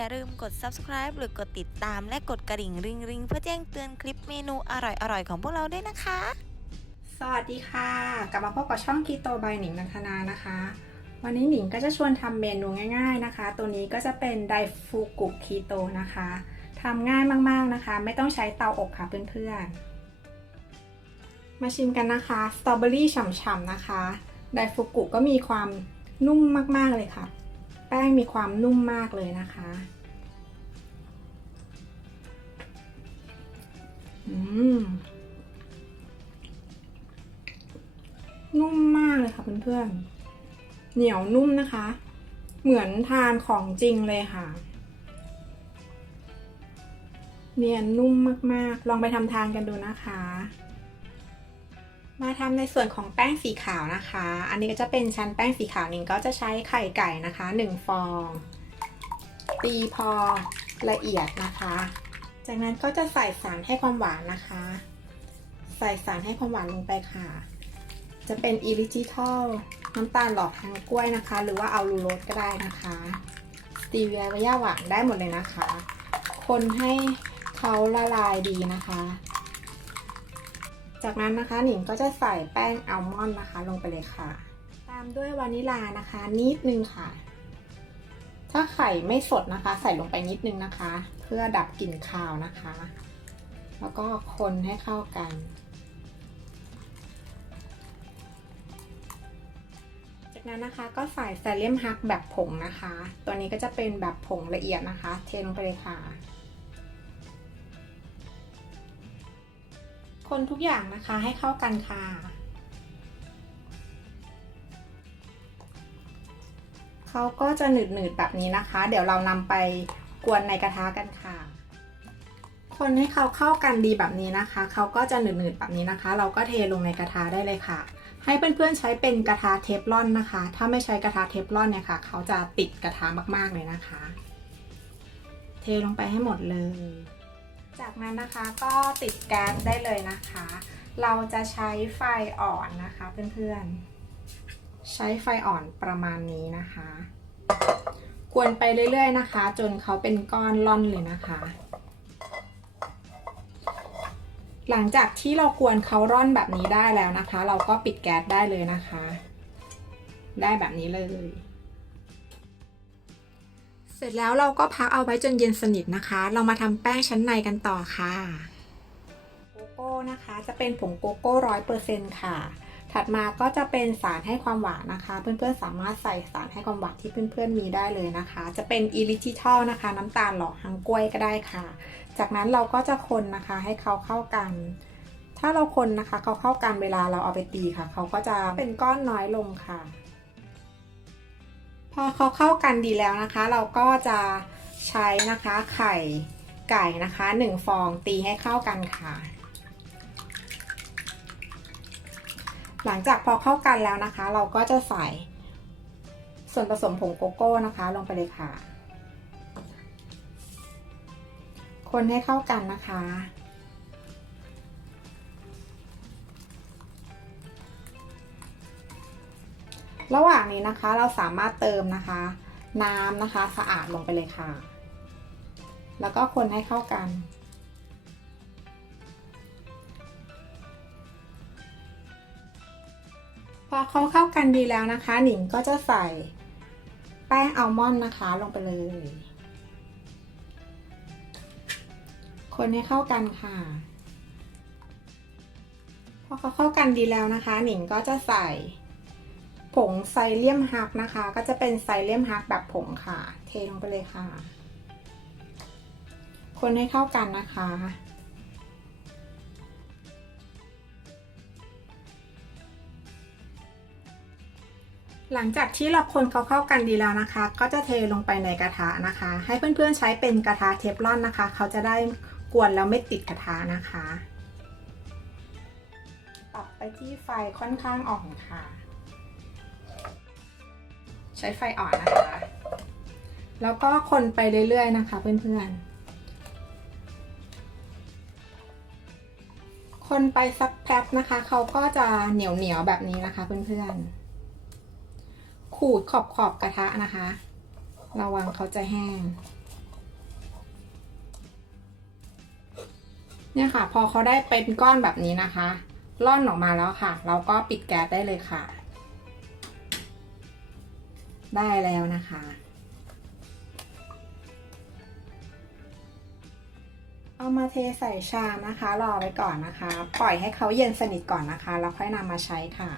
อย่าลืมกด subscribe หรือกดติดตามและกดกระดิ่งริงริงๆเพื่อแจ้งเตือนคลิปเมนูอร่อยๆ ของพวกเราด้วยนะคะ สวัสดีค่ะ กลับมาพบกับช่องกีโตบายหนิงนันทนานะคะ วันนี้หนิงก็จะชวนทำเมนูง่าย ๆนะคะ ตัวนี้ก็จะเป็นไดฟูกุคีโตนะคะทำง่ายมากๆนะคะ ไม่ต้องใช้เตาอบค่ะเพื่อนๆ มาชิมกันนะคะสตรอเบอรี่ฉ่ำๆนะคะ ไดฟูกุก็มีความนุ่มมากๆเลยค่ะ แป้งมีความนุ่มมากเลยนะคะอืมนุ่มมากเลยค่ะเพื่อนๆ เหนียวนุ่มนะคะ เหมือนทานของจริงเลยค่ะ เนียนนุ่มมากๆ ลองไปทำทานกันดูนะคะ มาทำในส่วนของแป้งสีขาวนะคะ อันนี้ก็จะเป็นชั้นแป้งสีขาวนิงก็จะใช้ไข่ไก่นะคะ 1 ฟอง ตีพอละเอียดนะคะ จากนั้นก็จะใส่สารให้ความหวานนะคะ ใส่สารให้ความหวานลงไปค่ะ จะเป็นอิริจิทอลน้ำตาลหลอกทางกล้วยนะคะ หรือว่าเอาลูโรสก็ได้นะคะสตีเวียและย่าหวานได้หมดเลยนะคะ คนให้เขาละลายดีนะคะ จากนั้นนะคะหนิงก็จะใส่แป้งอัลมอนด์นะคะ ลงไปเลยค่ะ ตามด้วยวานิลานะคะ นิดนึงค่ะ ถ้าไข่ไม่สดนะคะ ใส่ลงไปนิดนึงนะคะ เพื่อดับกลิ่นคาวนะคะ แล้วก็คนให้เข้ากัน จากนั้นนะคะก็ใส่แซลเลียมฮักแบบผงนะคะ ตัวนี้ก็จะเป็นแบบผงละเอียดนะคะ เทลงไปเลยค่ะ คนทุกอย่างนะคะให้เข้ากันค่ะ เขาก็จะหนืดๆแบบนี้นะคะ เดี๋ยวเรานำไปกวนในกระทะกันค่ะ คนให้เขาเข้ากันดีแบบนี้นะคะ เขาก็จะหนืดๆแบบนี้นะคะ เราก็เทลงในกระทะได้เลยค่ะ ให้เพื่อนๆใช้เป็นกระทะเทฟลอนนะคะ ถ้าไม่ใช้กระทะเทฟลอนเนี่ยค่ะ เขาจะติดกระทะมากๆเลยนะคะ เทลงไปให้หมดเลย จากนั้นนะคะก็ติดแก๊สได้เลยนะคะ เราจะใช้ไฟอ่อนนะคะเพื่อนๆ ใช้ไฟอ่อนประมาณนี้นะคะ กวนไปเรื่อยๆนะคะ จนเขาเป็นก้อนล่อนเลยนะคะ หลังจากที่เรากวนเขาร่อนแบบนี้ได้แล้วนะคะ เราก็ปิดแก๊สได้เลยนะคะ ได้แบบนี้เลย เสร็จแล้วเราก็พักเอาไว้จนเย็นสนิทนะคะ เรามาทำแป้งชั้นในกันต่อค่ะ โกโก้นะคะ จะเป็นผงโกโก้ร้อยเปอร์เซ็นต์ค่ะ ถัดมาก็จะเป็นสารให้ความหวานนะคะ เพื่อนๆสามารถใส่สารให้ความหวานที่เพื่อนๆมีได้เลยนะคะ จะเป็นอิลิจิทอลนะคะ น้ำตาลหล่อฮังกล้วยก็ได้ค่ะ จากนั้นเราก็จะคนนะคะให้เขาเข้ากันถ้าเราคนนะคะเขาเข้ากันเวลาเราเอาไปตีค่ะ เขาก็จะเป็นก้อนน้อยลงค่ะ อเขาเข้ากันดีแล้วนะคะ เราก็จะใช้นะคะไข่ไก่นะคะหนึ่งฟองตีให้เข้ากันค่ะ หลังจากพอเข้ากันแล้วนะคะ เราก็จะใส่ส่วนผสมผงโกโก้นะคะ ลงไปเลยค่ะ คนให้เข้ากันนะคะ ระหว่างนี้นะคะเราสามารถเติมนะคะ น้ำนะคะสะอาดลงไปเลยค่ะ แล้วก็คนให้เข้ากัน พอเขาเข้ากันดีแล้วนะคะ หนิงก็จะใส่แป้งอัลมอนด์นะคะลงไปเลย คนให้เข้ากันค่ะ พอเขาเข้ากันดีแล้วนะคะ หนิงก็จะใส่ งไซเลียมฮักนะคะ ก็จะเป็นไซเลียมฮักแบบผงค่ะ เทลงไปเลยค่ะ คนให้เข้ากันนะคะ หลังจากที่เราคนเขาเข้ากันดีแล้วนะคะ ก็จะเทลงไปในกระทะนะคะ ให้เพื่อนๆใช้เป็นกระทะเทฟลอนนะคะ เขาจะได้กวนแล้วไม่ติดกระทะนะคะ ปรับไปที่ไฟค่อนข้างอ่อนค่ะ ใช้ไฟอ่อนนะคะ แล้วก็คนไปเรื่อยๆนะคะเพื่อนๆ คนไปสักแป๊บนะคะ เขาก็จะเหนียวๆแบบนี้นะคะเพื่อนๆ ขูดขอบๆกระทะนะคะ ระวังเขาจะแห้งเนี่ยค่ะ พอเขาได้เป็นก้อนแบบนี้นะคะ ล่อนออกมาแล้วค่ะ เราก็ปิดแก๊สได้เลยค่ะ ได้แล้วนะคะ เอามาเทใส่ชามนะคะ รอไว้ก่อนนะคะ ปล่อยให้เขาเย็นสนิทก่อนนะคะ แล้วค่อยนำมาใช้ค่ะ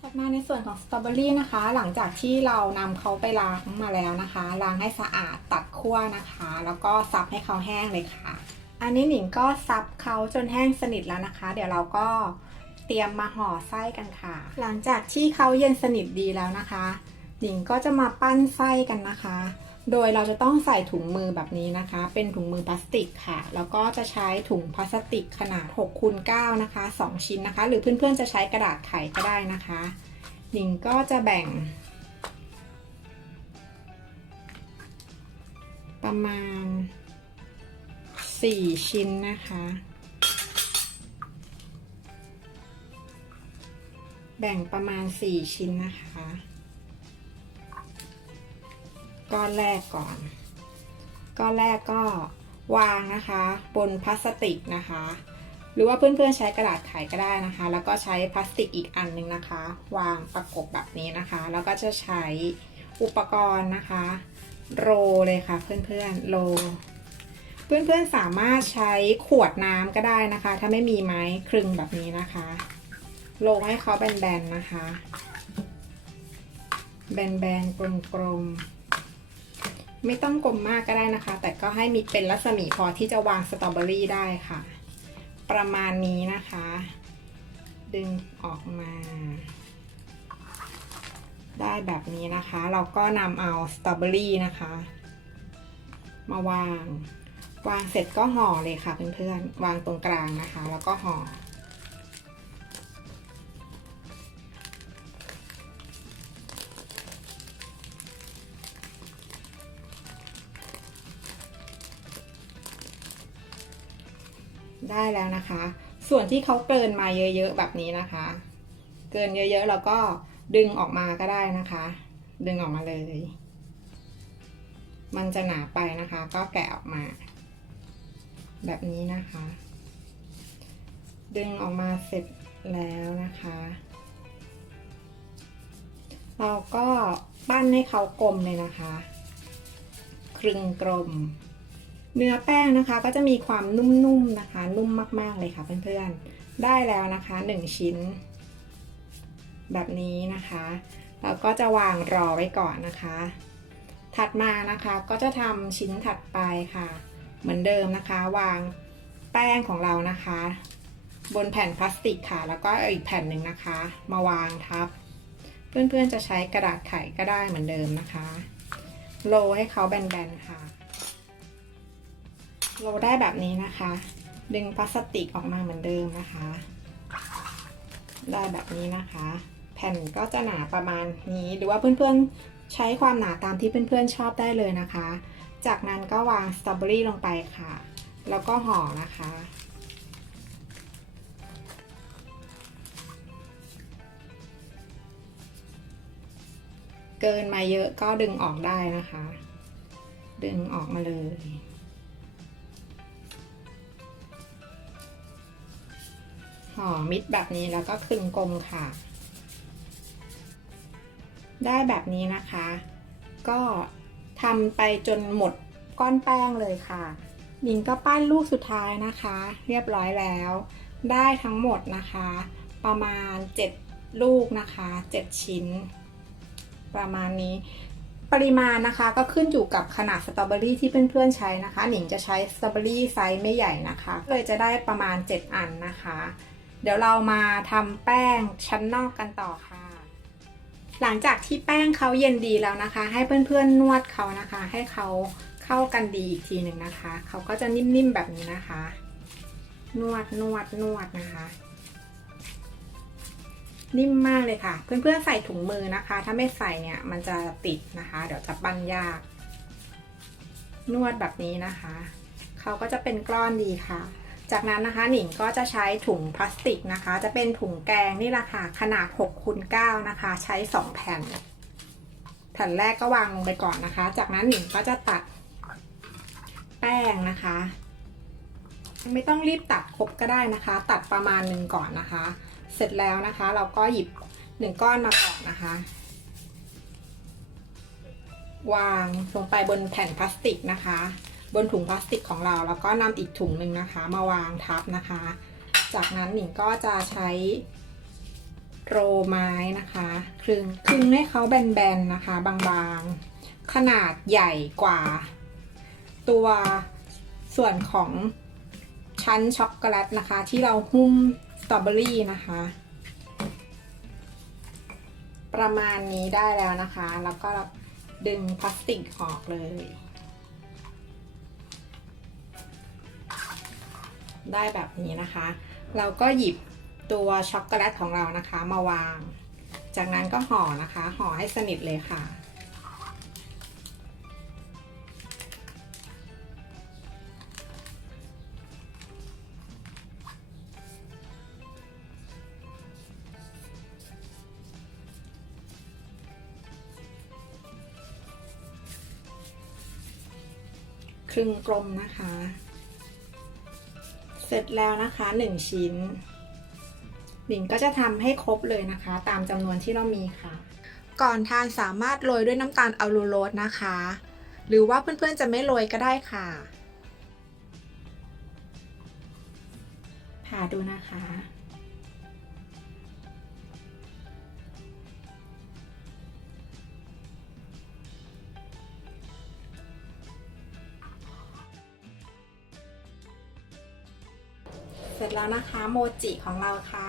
ถัดมาในส่วนของสตรอเบอรี่นะคะ หลังจากที่เรานำเขาไปล้างมาแล้วนะคะ ล้างให้สะอาดตัดขั้วนะคะ แล้วก็ซับให้เขาแห้งเลยค่ะ อันนี้หนิงก็ซับเขาจนแห้งสนิทแล้วนะคะ เดี๋ยวเราก็ เตรียมมาห่อไส้กันค่ะ หลังจากที่เขาเย็นสนิทดีแล้วนะคะหนิงก็จะมาปั้นไส้กันนะคะ โดยเราจะต้องใส่ถุงมือแบบนี้นะคะ เป็นถุงมือพลาสติกค่ะ แล้วก็จะใช้ถุงพลาสติกขนาด6คูณ9นะคะ 2 ชิ้นนะคะ หรือเพื่อนๆจะใช้กระดาษไขก็ได้นะคะหนิงก็จะแบ่ง ประมาณ 4 ชิ้นนะคะ แบ่งประมาณ 4 ชิ้นนะคะ ก้อนแรกก่อน ก้อนแรกก็วางนะคะ บนพลาสติกนะคะ หรือว่าเพื่อนๆใช้กระดาษไขก็ได้นะคะ แล้วก็ใช้พลาสติกอีกอันหนึงนะคะ วางประกบแบบนี้นะคะ แล้วก็จะใช้อุปกรณ์นะคะ โรเลยค่ะเพื่อนๆโรเพื่อนๆสามารถใช้ขวดน้ำก็ได้นะคะ ถ้าไม่มีไม้คลึงแบบนี้นะคะ โรลให้เขาแบนๆนะคะ แบนๆกลมๆ ไม่ต้องกลมมากก็ได้นะคะ แต่ก็ให้มีเป็นรัศมีพอที่จะวางสตรอเบอรี่ได้ค่ะ ประมาณนี้นะคะ ดึงออกมา ได้แบบนี้นะคะ เราก็นำเอาสตรอเบอรี่นะคะ มาวาง วางเสร็จก็ห่อเลยค่ะเพื่อนๆ วางตรงกลางนะคะ แล้วก็ห่อ ได้แล้วนะคะ ส่วนที่เขาเกินมาเยอะๆแบบนี้นะคะ เกินเยอะๆเราก็ดึงออกมาก็ได้นะคะ ดึงออกมาเลย มันจะหนาไปนะคะ ก็แกะออกมา แบบนี้นะคะ ดึงออกมาเสร็จแล้วนะคะ เราก็ปั้นให้เขากลมเลยนะคะ ครึ่งกลม เนื้อแป้งนะคะก็จะมีความนุ่มๆนะคะ นุ่มมากๆเลยค่ะเพื่อนๆ ได้แล้วนะคะ 1 ชิ้น แบบนี้นะคะเราก็จะวางรอไว้ก่อนนะคะ ถัดมานะคะก็จะทำชิ้นถัดไปค่ะ เหมือนเดิมนะคะ วางแป้งของเรานะคะ บนแผ่นพลาสติกค่ะ แล้วก็อีกแผ่นหนึ่งนะคะ มาวางทับ เพื่อนๆจะใช้กระดาษไขก็ได้เหมือนเดิมนะคะ โรลให้เขาแบนๆค่ะ โรลได้แบบนี้นะคะ ดึงพลาสติกออกมาเหมือนเดิมนะคะ ได้แบบนี้นะคะ แผ่นก็จะหนาประมาณนี้ หรือว่าเพื่อนๆใช้ความหนาตามที่เพื่อนๆชอบได้เลยนะคะ จากนั้นก็วางสตรอเบอรี่ลงไปค่ะ แล้วก็ห่อนะคะเกินมาเยอะก็ดึงออกได้นะคะ ดึงออกมาเลย ห่อมิดแบบนี้แล้วก็คลึงกลมค่ะ ได้แบบนี้นะคะ ก็ทำไปจนหมดก้อนแป้งเลยค่ะหนิงก็ปั้นลูกสุดท้ายนะคะ เรียบร้อยแล้ว ได้ทั้งหมดนะคะ ประมาณ 7 ลูกนะคะ 7 ชิ้น ประมาณนี้ปริมาณนะคะก็ขึ้นอยู่กับขนาดสตรอเบอรี่ที่เพื่อนๆใช้นะคะ หนิงจะใช้สตรอเบอรี่ไซส์ไม่ใหญ่นะคะเลยจะได้ประมาณ 7 อันนะคะ เดี๋ยวเรามาทำแป้งชั้นนอกกันต่อค่ะ หลังจากที่แป้งเขาเย็นดีแล้วนะคะ ให้เพื่อนๆนวดเขานะคะ ให้เขาเข้ากันดีอีกทีหนึ่งนะคะ เขาก็จะนิ่มๆแบบนี้นะคะ นวดนวดนวดนะคะ นิ่มมากเลยค่ะ เพื่อนๆใส่ถุงมือนะคะ ถ้าไม่ใส่เนี่ยมันจะติดนะคะ เดี๋ยวจะปั้นยาก นวดแบบนี้นะคะ เขาก็จะเป็นกล้อนดีค่ะ จากนั้นนะคะหนิงก็จะใช้ถุงพลาสติกนะคะ จะเป็นถุงแกงนี่แหละค่ะขนาด6คูณ9นะคะ ใช้ 2 แผ่น แผ่นแรกก็วางลงไปก่อนนะคะ จากนั้นหนิงก็จะตัดแป้งนะคะ ไม่ต้องรีบตัดครบก็ได้นะคะ ตัดประมาณหนึ่งก่อนนะคะ เสร็จแล้วนะคะ เราก็หยิบหนึ่งก้อนมาก่อนนะคะ วางลงไปบนแผ่นพลาสติกนะคะ บนถุงพลาสติกของเรา แล้วก็นำอีกถุงหนึ่งนะคะ มาวางทับนะคะ จากนั้นหนิงก็จะใช้โรไม้นะคะคลึงคลึงให้เขาแบนๆนะคะบางๆ ขนาดใหญ่กว่า ตัวส่วนของชั้นช็อกโกแลตนะคะ ที่เราหุ้มสตรอเบอรี่นะคะ ประมาณนี้ได้แล้วนะคะ แล้วก็ดึงพลาสติกออกเลย ได้แบบนี้นะคะ เราก็หยิบตัวช็อกโกแลตของเรานะคะมาวาง จากนั้นก็ห่อนะคะ ห่อให้สนิทเลยค่ะ ครึ่งกลมนะคะ ร็จแล้วนะคะหนึ่งชิ้นหนิงก็จะทำให้ครบเลยนะคะ ตามจำนวนที่เรามีค่ะ ก่อนทานสามารถโรยด้วยน้ำตาลอะลูโรสนะคะ หรือว่าเพื่อนๆจะไม่โรยก็ได้ค่ะผ่าดูนะคะ สร็จแล้วนะคะโมจิของเราค่ะ